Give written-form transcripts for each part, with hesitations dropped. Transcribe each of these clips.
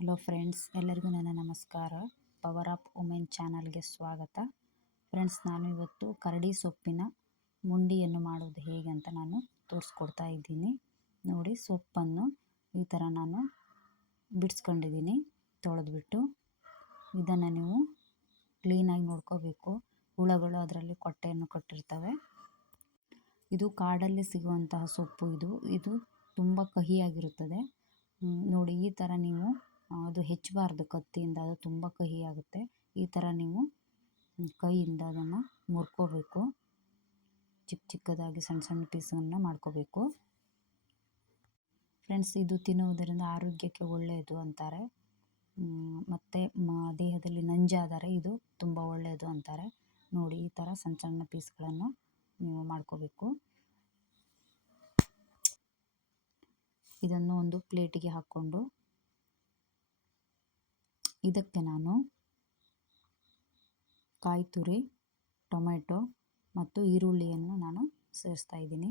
Hello friends, ಎಲ್ಲರಿಗೂ ನನ್ನ ನಮಸ್ಕಾರ. ಪವರ್ ಆಫ್ ವುಮೆನ್ ಚಾನಲ್ಗೆ ಸ್ವಾಗತ. ಫ್ರೆಂಡ್ಸ್, ನಾನು ಇವತ್ತು ಕರಡಿ ಸೊಪ್ಪಿನ ಮುಂಡಿಯನ್ನು ಮಾಡೋದು ಹೇಗೆ ಅಂತ ನಾನು ತೋರಿಸ್ಕೊಡ್ತಾ ಇದ್ದೀನಿ. ನೋಡಿ, ಸೊಪ್ಪನ್ನು ಈ ಥರ ನಾನು ಬಿಡಿಸ್ಕೊಂಡಿದ್ದೀನಿ ತೊಳೆದ್ಬಿಟ್ಟು. ಇದನ್ನು ನೀವು ಕ್ಲೀನಾಗಿ ನೋಡ್ಕೋಬೇಕು. ಹುಳಗಳು ಅದರಲ್ಲಿ ಕೊಟ್ಟೆಯನ್ನು ಕಟ್ಟಿರ್ತವೆ. ಇದು ಕಾಡಲ್ಲಿ ಸಿಗುವಂತಹ ಸೊಪ್ಪು. ಇದು ತುಂಬ ಕಹಿಯಾಗಿರುತ್ತದೆ. ನೋಡಿ, ಈ ಥರ ನೀವು ಅದು ಹೆಚ್ಚಬಾರ್ದು ಕತ್ತಿಯಿಂದ, ಅದು ತುಂಬ ಕಹಿಯಾಗುತ್ತೆ. ಈ ಥರ ನೀವು ಕೈಯಿಂದ ಅದನ್ನು ಮುರ್ಕೋಬೇಕು. ಚಿಕ್ಕ ಚಿಕ್ಕದಾಗಿ ಸಣ್ಣ ಸಣ್ಣ ಪೀಸನ್ನು ಮಾಡ್ಕೋಬೇಕು. ಫ್ರೆಂಡ್ಸ್, ಇದು ತಿನ್ನುವುದರಿಂದ ಆರೋಗ್ಯಕ್ಕೆ ಒಳ್ಳೆಯದು ಅಂತಾರೆ. ಮತ್ತು ದೇಹದಲ್ಲಿ ನಂಜಾದರೆ ಇದು ತುಂಬ ಒಳ್ಳೆಯದು ಅಂತಾರೆ. ನೋಡಿ, ಈ ಥರ ಸಣ್ಣ ಸಣ್ಣ ಪೀಸ್ಗಳನ್ನು ನೀವು ಮಾಡ್ಕೋಬೇಕು. ಇದನ್ನು ಒಂದು ಪ್ಲೇಟಿಗೆ ಹಾಕ್ಕೊಂಡು ಇದಕ್ಕೆ ನಾನು ಕಾಯಿ ತುರಿ, ಟೊಮೆಟೊ ಮತ್ತು ಈರುಳ್ಳಿಯನ್ನು ನಾನು ಸೇರಿಸ್ತಾ ಇದ್ದೀನಿ.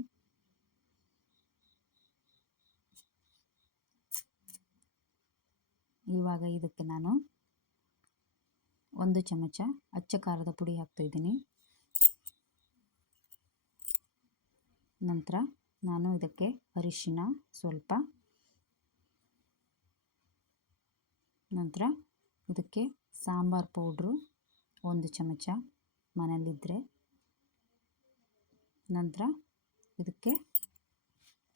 ಇವಾಗ ಇದಕ್ಕೆ ನಾನು 1 ಚಮಚ ಅಚ್ಚ ಖಾರದ ಪುಡಿ ಹಾಕ್ತಾಯಿದ್ದೀನಿ. ನಂತರ ನಾನು ಇದಕ್ಕೆ ಅರಿಶಿನ ಸ್ವಲ್ಪ, ನಂತರ ಇದಕ್ಕೆ ಸಾಂಬಾರ್ ಪೌಡ್ರು 1 ಚಮಚ ಮನೆಯಲ್ಲಿದ್ದರೆ, ನಂತರ ಇದಕ್ಕೆ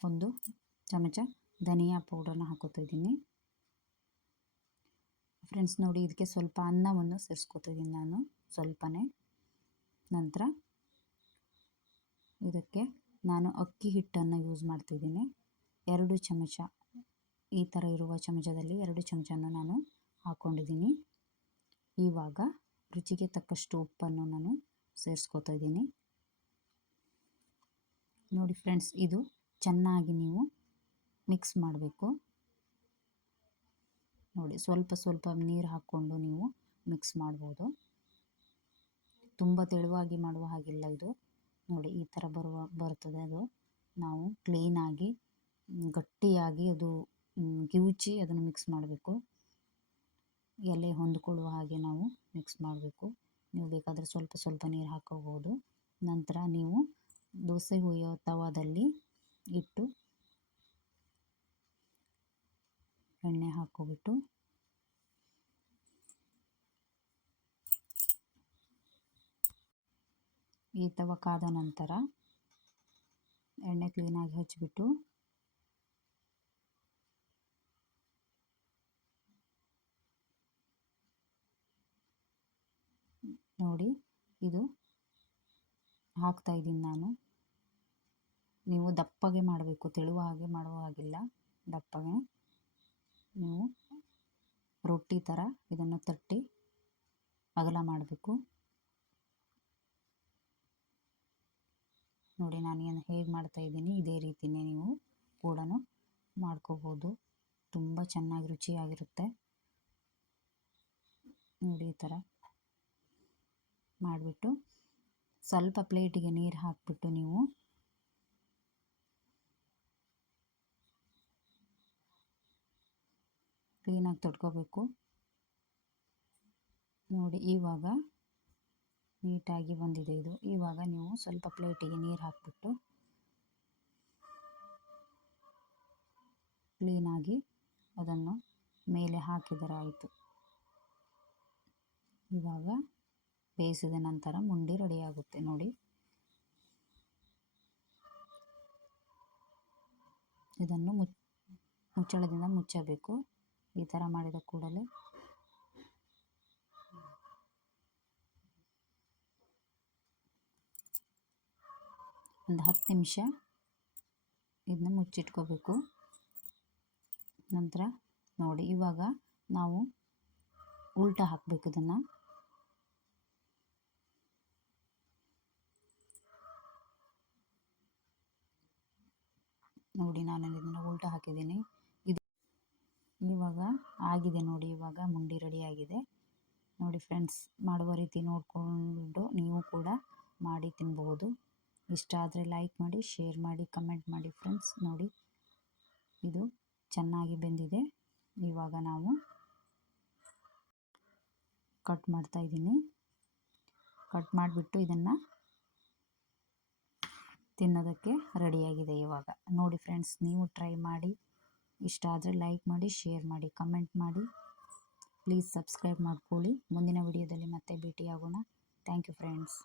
1 ಚಮಚ ಧನಿಯಾ ಪೌಡ್ರನ್ನು ಹಾಕೋತಾ ಇದ್ದೀನಿ. ಫ್ರೆಂಡ್ಸ್, ನೋಡಿ, ಇದಕ್ಕೆ ಸ್ವಲ್ಪ ಅನ್ನವನ್ನು ಸೇರಿಸ್ಕೊತಿದ್ದೀನಿ ನಾನು, ಸ್ವಲ್ಪನೇ. ನಂತರ ಇದಕ್ಕೆ ನಾನು ಅಕ್ಕಿ ಹಿಟ್ಟನ್ನು ಯೂಸ್ ಮಾಡ್ತಿದ್ದೀನಿ. 2 ಚಮಚ, ಈ ಥರ ಇರುವ ಚಮಚದಲ್ಲಿ 2 ಚಮಚನ ನಾನು ಹಾಕ್ಕೊಂಡಿದ್ದೀನಿ. ಇವಾಗ ರುಚಿಗೆ ತಕ್ಕಷ್ಟು ಉಪ್ಪನ್ನು ನಾನು ಸೇರಿಸ್ಕೊತಾ ಇದ್ದೀನಿ. ನೋಡಿ ಫ್ರೆಂಡ್ಸ್, ಇದು ಚೆನ್ನಾಗಿ ನೀವು ಮಿಕ್ಸ್ ಮಾಡಬೇಕು. ನೋಡಿ, ಸ್ವಲ್ಪ ಸ್ವಲ್ಪ ನೀರು ಹಾಕ್ಕೊಂಡು ನೀವು ಮಿಕ್ಸ್ ಮಾಡ್ಬೋದು. ತುಂಬ ತೆಳುವಾಗಿ ಮಾಡುವ ಹಾಗಿಲ್ಲ ಇದು. ನೋಡಿ, ಈ ಥರ ಬರ್ತದೆ. ಅದು ನಾವು ಕ್ಲೀನಾಗಿ ಗಟ್ಟಿಯಾಗಿ ಅದು ಕಿವುಚಿ ಅದನ್ನು ಮಿಕ್ಸ್ ಮಾಡಬೇಕು. ಎಲೆ ಹೊಂದ್ಕೊಳ್ಳುವ ಹಾಗೆ ನಾವು ಮಿಕ್ಸ್ ಮಾಡಬೇಕು. ನೀವು ಬೇಕಾದರೆ ಸ್ವಲ್ಪ ಸ್ವಲ್ಪ ನೀರು ಹಾಕೋಬೋದು. ನಂತರ ನೀವು ದೋಸೆ ಹುಯ್ಯೋ ತವಾದಲ್ಲಿ ಇಟ್ಟು ಎಣ್ಣೆ ಹಾಕೋಬಿಟ್ಟು ಈ ತವ ಕಾದ ನಂತರ ಎಣ್ಣೆ ಕ್ಲೀನಾಗಿ ಹಚ್ಚಿಬಿಟ್ಟು ನೋಡಿ, ಇದು ಹಾಕ್ತಾ ಇದ್ದೀನಿ ನಾನು. ನೀವು ದಪ್ಪಗೆ ಮಾಡಬೇಕು, ತೆಳುವ ಹಾಗೆ ಮಾಡುವ ಹಾಗಿಲ್ಲ. ದಪ್ಪಗೆ ನೀವು ರೊಟ್ಟಿ ಥರ ಇದನ್ನು ತಟ್ಟಿ ಅಗಲ ಮಾಡಬೇಕು. ನೋಡಿ, ನಾನು ಹೇಗೆ ಮಾಡ್ತಾ ಇದ್ದೀನಿ ಇದೇ ರೀತಿಯೇ ನೀವು ಕೂಡ ಮಾಡ್ಕೋಬೋದು. ತುಂಬ ಚೆನ್ನಾಗಿ ರುಚಿಯಾಗಿರುತ್ತೆ. ನೋಡಿ, ಈ ಥರ ಮಾಡಿಬಿಟ್ಟು ಸ್ವಲ್ಪ ಪ್ಲೇಟಿಗೆ ನೀರು ಹಾಕಿಬಿಟ್ಟು ನೀವು ಕ್ಲೀನಾಗಿ ತೊಟ್ಕೋಬೇಕು. ನೋಡಿ, ಇವಾಗ ನೀಟಾಗಿ ಬಂದಿದೆ ಇದು. ಇವಾಗ ನೀವು ಸ್ವಲ್ಪ ಪ್ಲೇಟಿಗೆ ನೀರು ಹಾಕಿಬಿಟ್ಟು ಕ್ಲೀನಾಗಿ ಅದನ್ನು ಮೇಲೆ ಹಾಕಿದರೆ ಆಯಿತು. ಇವಾಗ ಬೇಯಿಸಿದ ನಂತರ ಮುಂಡಿ ರೆಡಿಯಾಗುತ್ತೆ. ನೋಡಿ, ಇದನ್ನು ಮುಚ್ಚಳದಿಂದ ಮುಚ್ಚಬೇಕು. ಈ ಥರ ಮಾಡಿದ ಕೂಡಲೇ ಒಂದು 10 ನಿಮಿಷ ಇದನ್ನ ಮುಚ್ಚಿಟ್ಕೋಬೇಕು. ನಂತರ ನೋಡಿ, ಇವಾಗ ನಾವು ಉಲ್ಟಾ ಹಾಕಬೇಕು ಇದನ್ನು. ನೋಡಿ, ನಾನು ಇದನ್ನು ಉಲ್ಟಾ ಹಾಕಿದ್ದೀನಿ. ಇದು ಇವಾಗ ಆಗಿದೆ ನೋಡಿ. ಇವಾಗ ಮುಂಡಿ ರೆಡಿಯಾಗಿದೆ. ನೋಡಿ ಫ್ರೆಂಡ್ಸ್, ಮಾಡುವ ರೀತಿ ನೋಡಿಕೊಂಡು ನೀವು ಕೂಡ ಮಾಡಿ ತಿನ್ನಬಹುದು. ಇಷ್ಟ ಆದರೆ ಲೈಕ್ ಮಾಡಿ, ಶೇರ್ ಮಾಡಿ, ಕಮೆಂಟ್ ಮಾಡಿ ಫ್ರೆಂಡ್ಸ್. ನೋಡಿ, ಇದು ಚೆನ್ನಾಗಿ ಬೆಂದಿದೆ. ಇವಾಗ ನಾವು ಕಟ್ ಮಾಡ್ತಾಯಿದ್ದೀನಿ. ಕಟ್ ಮಾಡಿಬಿಟ್ಟು ಇದನ್ನು ತಿನ್ನೋದಕ್ಕೆ ರೆಡಿಯಾಗಿದೆ ಇವಾಗ. ನೋಡಿ ಫ್ರೆಂಡ್ಸ್, ನೀವು ಟ್ರೈ ಮಾಡಿ. ಇಷ್ಟ ಆದರೆ ಲೈಕ್ ಮಾಡಿ, ಶೇರ್ ಮಾಡಿ, ಕಮೆಂಟ್ ಮಾಡಿ. ಪ್ಲೀಸ್ ಸಬ್ಸ್ಕ್ರೈಬ್ ಮಾಡ್ಕೊಳ್ಳಿ. ಮುಂದಿನ ವಿಡಿಯೋದಲ್ಲಿ ಮತ್ತೆ ಭೇಟಿಯಾಗೋಣ. Thank you friends.